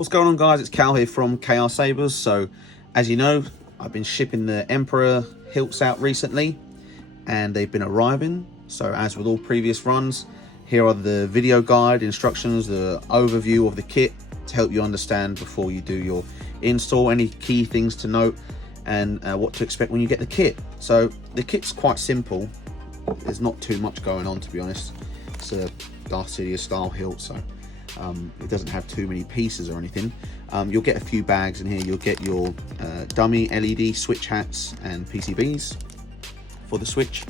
What's going on, guys? It's Khal here from Sabers. So as you know, I've been shipping the Emperor hilts out recently and they've been arriving. So as with all previous runs, here are the video guide instructions, the overview of the kit to help you understand before you do your install, any key things to note, and what to expect when you get the kit. So the kit's quite simple. There's not too much going on, to be honest. It's a Darth Sidious style hilt, so it doesn't have too many pieces or anything. You'll get a few bags in here. You'll get your dummy LED switch hats and PCBs for the switch.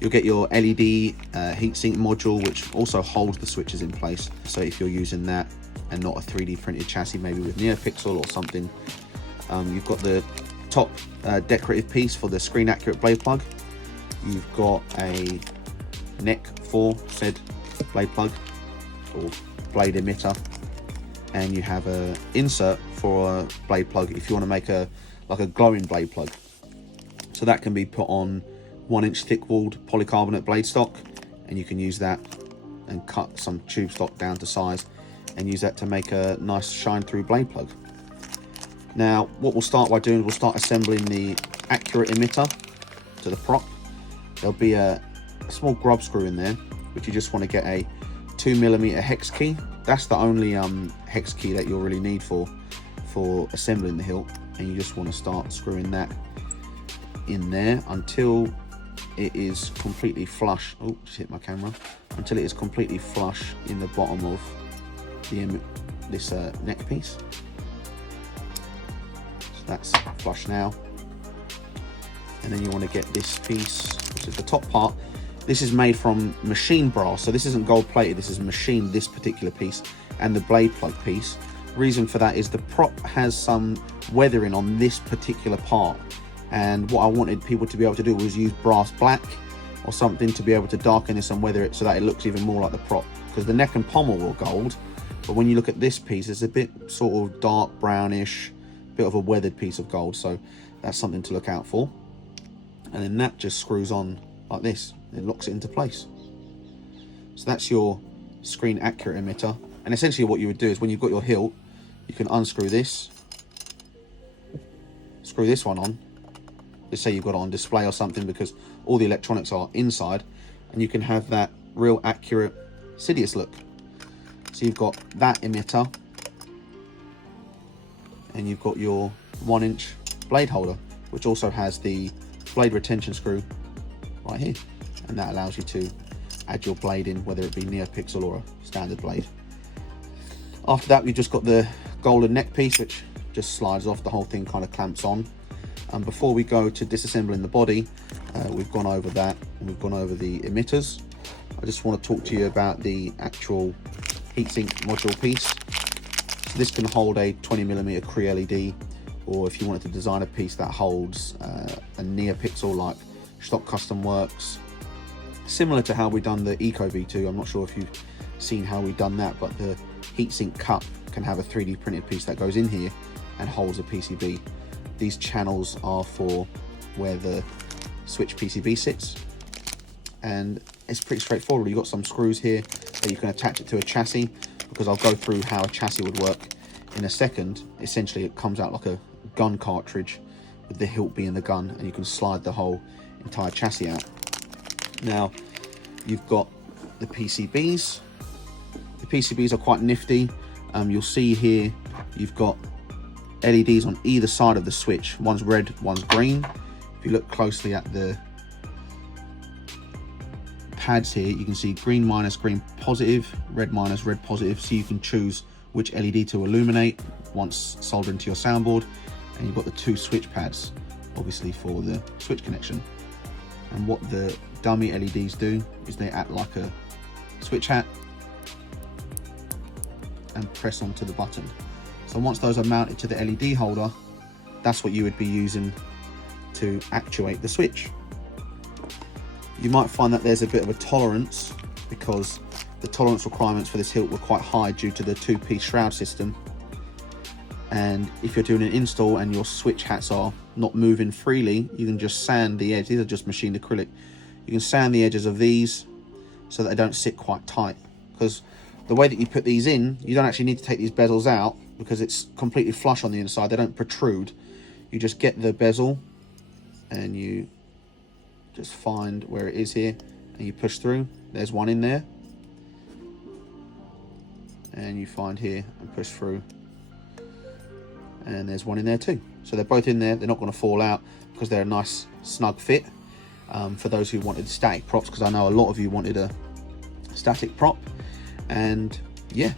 You'll get your LED heatsink module, which also holds the switches in place. So if you're using that and not a 3D printed chassis, maybe with NeoPixel or something, you've got the top decorative piece for the screen accurate blade plug. You've got a neck for said blade plug or blade emitter, and you have a insert for a blade plug if you want to make a glowing blade plug. So that can be put on 1-inch thick walled polycarbonate blade stock, and you can use that and cut some tube stock down to size and use that to make a nice shine through blade plug. Now what we'll start by doing is we'll start assembling the accurate emitter to the prop. There'll be a small grub screw in there, which you just want to get a 2mm hex key. That's the only hex key that you'll really need for assembling the hilt, and you just want to start screwing that in there until it is completely flush. Oh, just hit my camera. Until it is completely flush in the bottom of this neck piece. So that's flush now, and then you want to get this piece, which is the top part. This is made from machine brass, so this isn't gold plated, this is machined, this particular piece, and the blade plug piece. Reason for that is the prop has some weathering on this particular part, and what I wanted people to be able to do was use brass black or something to be able to darken this and weather it so that it looks even more like the prop, because the neck and pommel were gold, but when you look at this piece, it's a bit sort of dark brownish, bit of a weathered piece of gold, so that's something to look out for. And then that just screws on like this. It locks it into place. So that's your screen accurate emitter. And essentially what you would do is when you've got your hilt, you can unscrew this, screw this one on. Let's say you've got it on display or something, because all the electronics are inside, and you can have that real accurate Sidious look. So you've got that emitter, and you've got your 1-inch blade holder, which also has the blade retention screw right here, and that allows you to add your blade in, whether it be NeoPixel or a standard blade. After that, we've just got the golden neck piece, which just slides off. The whole thing kind of clamps on. And before we go to disassembling the body, we've gone over that, and we've gone over the emitters. I just want to talk to you about the actual heatsink module piece. So this can hold a 20mm Cree LED, or if you wanted to design a piece that holds a NeoPixel like Stock Custom Works, similar to how we've done the Eco V2. I'm not sure if you've seen how we've done that, but the heatsink cup can have a 3D printed piece that goes in here and holds a PCB. These channels are for where the switch PCB sits, and it's pretty straightforward. You've got some screws here that you can attach it to a chassis, because I'll go through how a chassis would work in a second. Essentially it comes out like a gun cartridge with the hilt being the gun, and you can slide the whole entire chassis out. Now you've got the PCBs. The PCBs are quite nifty. You'll see here you've got LEDs on either side of the switch. One's red, one's green. If you look closely at the pads here, you can see green minus green positive, red minus red positive, so you can choose which LED to illuminate once soldered into your soundboard. And you've got the 2 switch pads, obviously for the switch connection. And what the dummy LEDs do is they act like a switch hat and press onto the button. So once those are mounted to the LED holder, that's what you would be using to actuate the switch. You might find that there's a bit of a tolerance, because the tolerance requirements for this hilt were quite high due to the 2-piece shroud system. And if you're doing an install and your switch hats are not moving freely, you can just sand the edge. These are just machined acrylic. You can sand the edges of these so that they don't sit quite tight, because the way that you put these in, you don't actually need to take these bezels out. because it's completely flush on the inside. They don't protrude. You just get the bezel and you just find where it is here and you push through. There's one in there. And you find here and push through. And there's one in there too. So they're both in there. They're not going to fall out because they're a nice snug fit. For those who wanted static props, because I know a lot of you wanted a static prop. And yeah,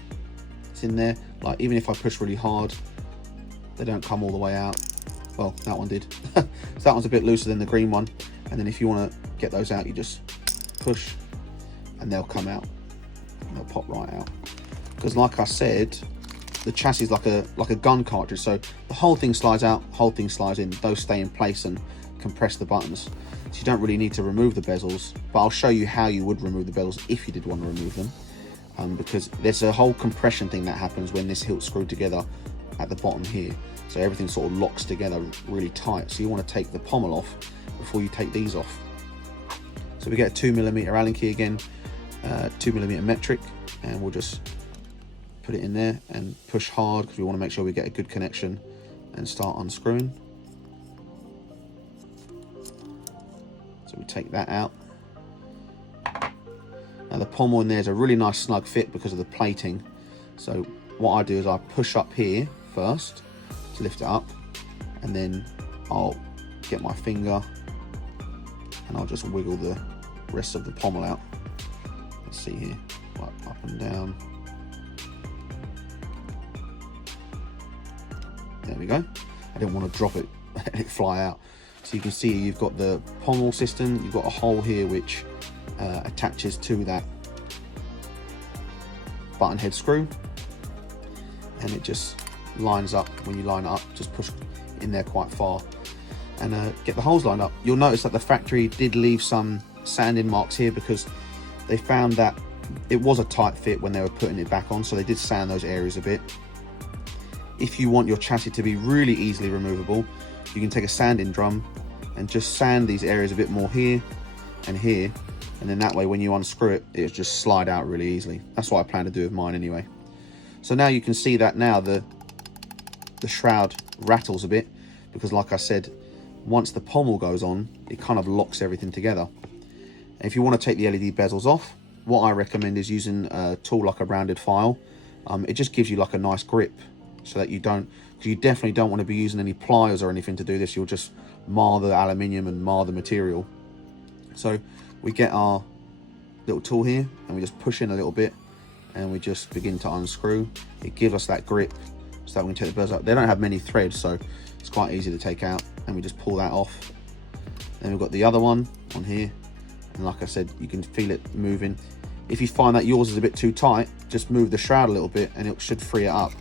it's in there. Like, even if I push really hard, they don't come all the way out. Well, that one did. So that one's a bit looser than the green one. And then if you want to get those out, you just push and they'll come out. And they'll pop right out. Because like I said, the chassis is like a gun cartridge. So the whole thing slides out, whole thing slides in. Those stay in place and compress the buttons. So you don't really need to remove the bezels. But I'll show you how you would remove the bezels if you did want to remove them. Because there's a whole compression thing that happens when this hilt's screwed together at the bottom here. So everything sort of locks together really tight. So you want to take the pommel off before you take these off. So we get a 2mm Allen key again, 2mm metric, and we'll just put it in there and push hard because we want to make sure we get a good connection and start unscrewing. So we take that out. Now the pommel in there is a really nice snug fit because of the plating. So what I do is I push up here first to lift it up, and then I'll get my finger and I'll just wiggle the rest of the pommel out. Let's see here, right, up and down. There we go. I didn't want to drop it and it fly out. So you can see you've got the pommel system, you've got a hole here which attaches to that button head screw, and it just lines up. When you line it up, just push in there quite far and get the holes lined up. You'll notice that the factory did leave some sanding marks here because they found that it was a tight fit when they were putting it back on, so they did sand those areas a bit. If you want your chassis to be really easily removable, you can take a sanding drum and just sand these areas a bit more here and here, and then that way when you unscrew it, it'll just slide out really easily. That's what I plan to do with mine anyway. So now you can see that now the shroud rattles a bit because, like I said, once the pommel goes on, it kind of locks everything together. And if you want to take the LED bezels off, what I recommend is using a tool like a rounded file. It just gives you like a nice grip so that you don't, because you definitely don't want to be using any pliers or anything to do this. You'll just mar the aluminium and mar the material. So we get our little tool here and we just push in a little bit and we just begin to unscrew. It gives us that grip so that we can take the bezels out. They don't have many threads, so it's quite easy to take out, and we just pull that off. Then we've got the other one on here, and like I said, you can feel it moving. If you find that yours is a bit too tight, just move the shroud a little bit and it should free it up.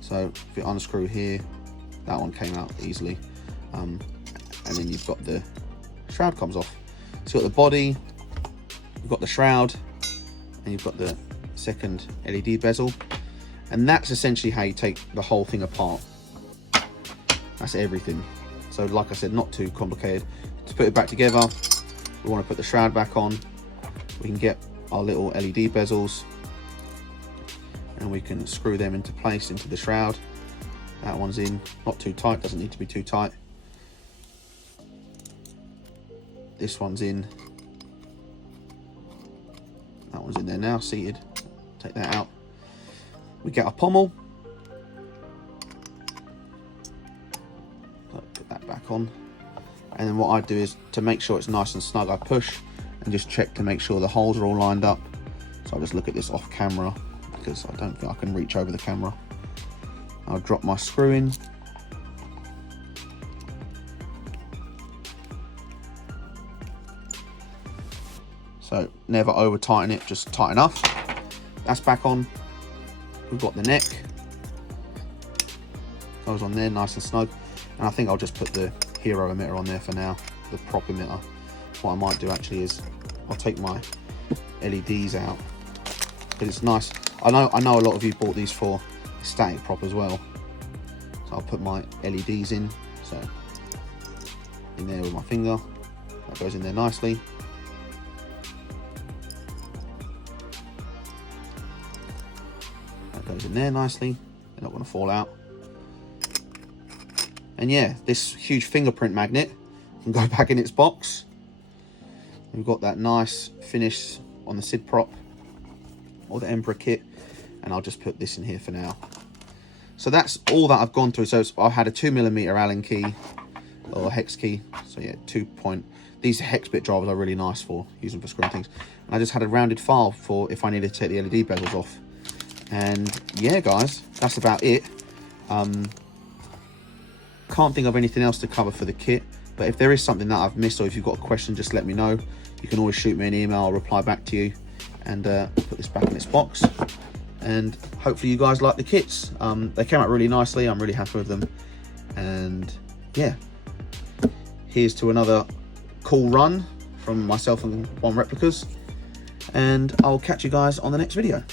So if you unscrew here, that one came out easily, and then you've got the shroud comes off. So you've got the body, you've got the shroud, and you've got the second LED bezel, and that's essentially how you take the whole thing apart. That's everything. So like I said, not too complicated. To put it back together, we want to put the shroud back on. We can get our little LED bezels and we can screw them into place into the shroud. That one's in, not too tight, doesn't need to be too tight. This one's in. That one's in there now, seated. Take that out. We get our pommel. Put that back on. And then what I do is, to make sure it's nice and snug, I push and just check to make sure the holes are all lined up. So I'll just look at this off camera because I don't think I can reach over the camera. I'll drop my screw in. So never over tighten it, just tight enough. That's back on. We've got the neck. Goes on there nice and snug. And I think I'll just put the hero emitter on there for now, the prop emitter. What I might do actually is I'll take my LEDs out because it's nice. I know a lot of you bought these for a static prop as well. So I'll put my LEDs in. So in there with my finger. That goes in there nicely. That goes in there nicely. they're not going to fall out. And yeah, this huge fingerprint magnet can go back in its box. We've got that nice finish on the Sid prop or the Emperor kit, and I'll just put this in here for now. So that's all that I've gone through. So I've had a 2mm Allen key or hex key. So yeah, these hex bit drivers are really nice for using for screwing things. And I just had a rounded file for if I needed to take the LED bezels off. And yeah, guys, that's about it. Can't think of anything else to cover for the kit, but if there is something that I've missed, or if you've got a question, just let me know. You can always shoot me an email, I'll reply back to you, and put this back in its box. And hopefully you guys like the kits. They came out really nicely. I'm really happy with them. And yeah, here's to another cool run from myself and One Replicas, and I'll catch you guys on the next video.